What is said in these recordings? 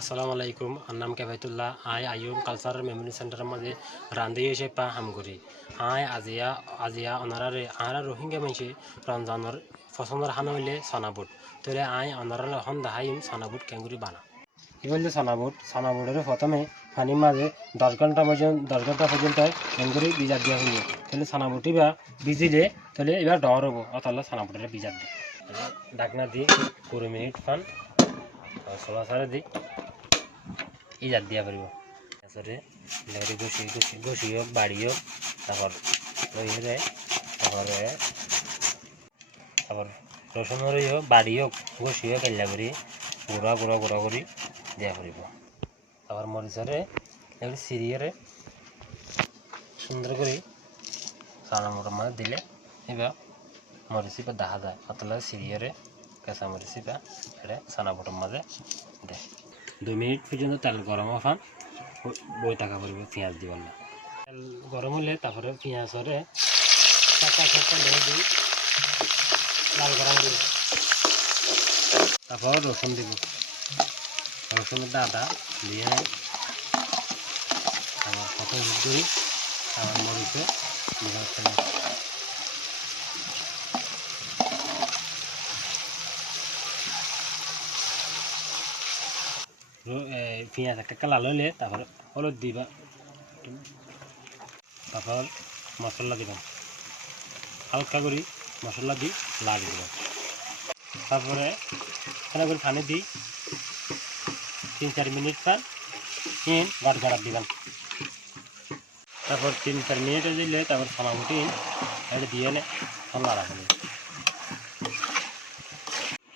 আসসালামু আলাইকুম। আর নাম কেফায়তুল্লাহ। আয় আয়ুম কালচারাল মেমোরি সেন্টারের মাঝে রান্ধি এসে পা হাম করি। আয় আজিয়া অনারারে আরা রোহিঙ্গা মানুষে রমজানের পছন্দের হানা হইলে সানাবুট তোরে আয় অনারার এখন দেখাইম সানাবুট কেঙ্গুরি বানা কি বললে সানাবুটের প্রথমে পানির মাঝে 10 ঘন্টা পর্যন্ত কেঙ্গুরি বিজার দিয়া হইবে। তাহলে সানাবুটি বা ভিজিলে তাহলে এবার ডর হবো অতাল্লা সানাবুটের বিজার দি ঢাকনা দি 20 মিনিট ফান সলা সারে দি ইজাত দিয়া পারিব তারপরে লেগরি ঘষি হোক বাড়ি হোক তারপর রয়ে যায় তারপর রসুন রই হোক বাড়ি হোক ঘষি হোক এল্লা করি গুঁড়া করি দিয়া পারিব। তারপর মরিচরে এগুলি সিরিয়ারে সুন্দর করে চানা মোটার মাঝে দিলে এবার মরিচি বা দেখা যায় অতলা সিরিয়ারে কাঁচা মরিচি বা এটা চানা মোটার মাঝে দেয় 2 মিনিট পর্যন্ত তেল গরম হওয়ান বই থাকা পড়ব পেঁয়াজ দিবার না। তেল গরম হলে তারপরে পেঁয়াজরে দিই লাল করা দিব। তারপর রসুন দিব, রসুনের আদা দিয়ে আমার কত দিই আমার মরিচে পেঁয়াজ একটা লাল হলে তারপরে হলুদ দিবা, তারপর মশলা দিবা হালকা করে মশলা দি লাড়ি দিবা। তারপরে এখানে করে পানি দিই 3-4 মিনিট পর গাড় দিবেন। তারপর 3-4 মিনিটে দিলে তারপর সানাবুটি এটা দিয়ে নে লাড়া হবে।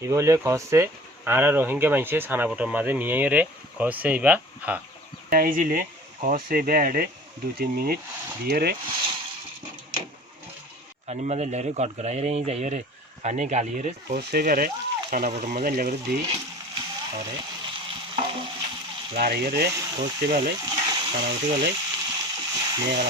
এগুলো খসছে আর রোহিঙ্গা মানুষে সানাবুটোর মাঝে নিয়ে রে খসছে এইবা এই দিলে খসছে এইবা এডে 2-3 মিনিট দিয়ে রে পানির মাঝে লেরে গড়গড়াই রে যাই রে পানি গালিয়ে রে খসছে এবারে সানাবুটোর মাঝে লেগে দিই আরে লাড়িয়ে রে খসছে বেলে সানাবুটি বেলে নিয়ে গেল।